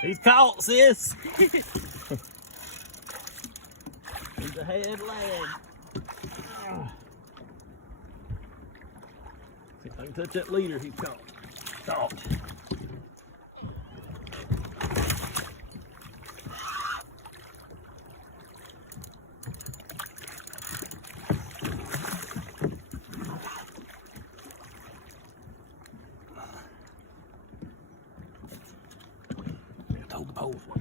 He's caught, sis. He's a head lad. See if I can touch that leader. He's caught. Caught. Hold the pole for